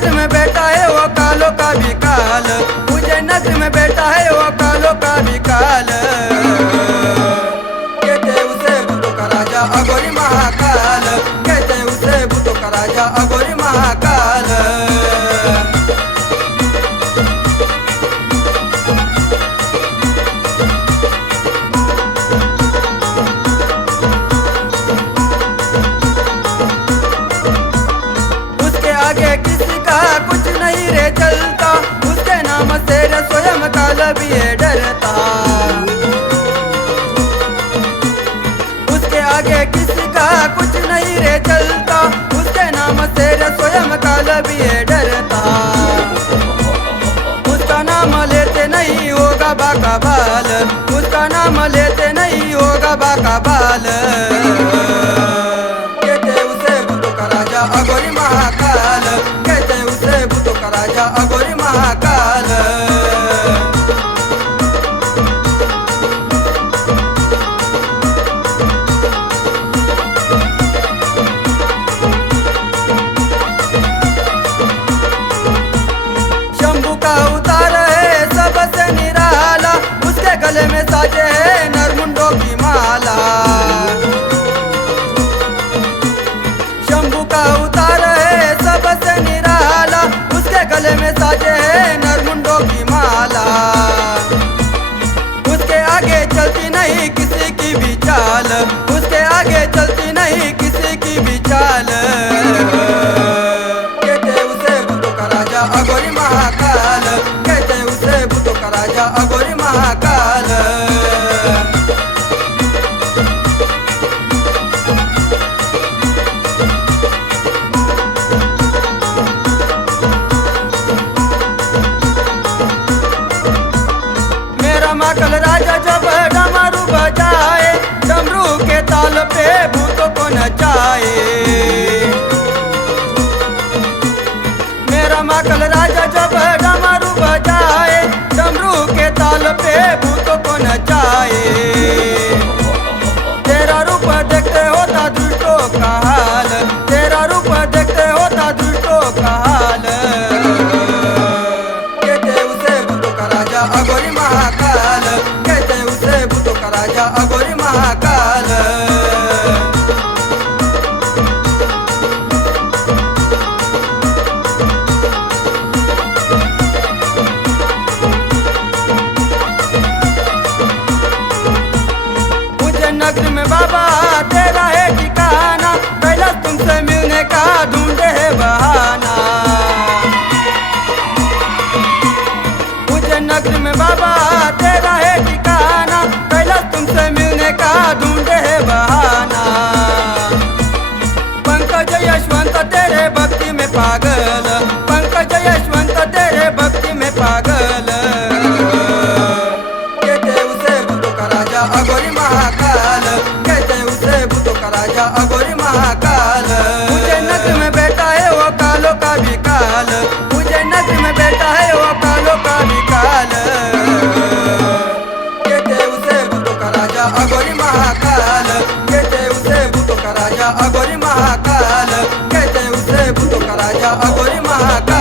नगर में बैठा है वो कालों का भी काल, उज्जैन नगर में बैठा है वो कालों का भी काल। कहते उसे भूतों का राजा अघोरी महाकाल, कहते उसे भूतों का राजा अघोरी महाकाल। आगे किसी का कुछ नहीं रे चलता, उसके नाम से रे स्वयं काल भी है डरता। उसके आगे किसी का कुछ नहीं रे चलता, उसके नाम से रे स्वयं काल भी है डरता। उसका नाम लेते नहीं होगा बाका बाल, उसका नाम लेते नहीं होगा बाका बाल। कहते उसे भूतों का राजा अघोरी महाकाल, कहते उसे भूतों का राजा अघोरी महाकाल। शंभू का उतार है सबसे निराला, उसके गले में साजे है नरमुंडों की माला। शंभू का उतार है सबसे निराला, उसके गले में साजे है नरमुंडों की माला। उसके आगे चलती नहीं किसी की भी चाल, उसके आगे चलती नहीं किसी की भी चाल। कहते उसे भूतों का राजा अघोरी महाकाल, कहते उसे भूतों का राजा अघोरी महाकाल। महाकाल राजा जब डमरू बजाए, डमरू के ताल पे भूतों को नचाए। मेरा महाकाल राजा जब डमरू बजाए, डमरू के ताल पे भूतों को नचाए। तेरा रूप देखते होता दुष्टों का हाल, तेरा रूप देखते होता दुष्टों का हाल। कहते उसे भूतों का राजा अघोरी महाकाल, कहते उसे भूतों का राजा अघोरी महाकाल। उज्जैन नगर में बाबा तेरा है ठिकाना, कैलाश तुमसे मिलने का ढूंढे है बहाना। उज्जैन नगर में बाबा तेरा है ठिकाना, कैलाश तुमसे मिलने का ढूंढे है बहाना। पंकज यशवंत तेरे भक्ति में पागल, पंकज यशवंत तेरे भक्ति में पागल। कहते उसे भूतों का राजा अघोरी महाकाल, कहते उसे भूतों का राजा अघोरी महाकाल। उज्जैन नगर में बैठा है वो कालों का भी काल, उज्जैन नगर में बैठा है वो कालों का भी काल। कहते उसे भूतों का राजा अघोरी महाकाल, कहते उसे भूतों का राजा अघोरी महाकाल, कहते उसे भूतों का राजा अघोरी महाकाल।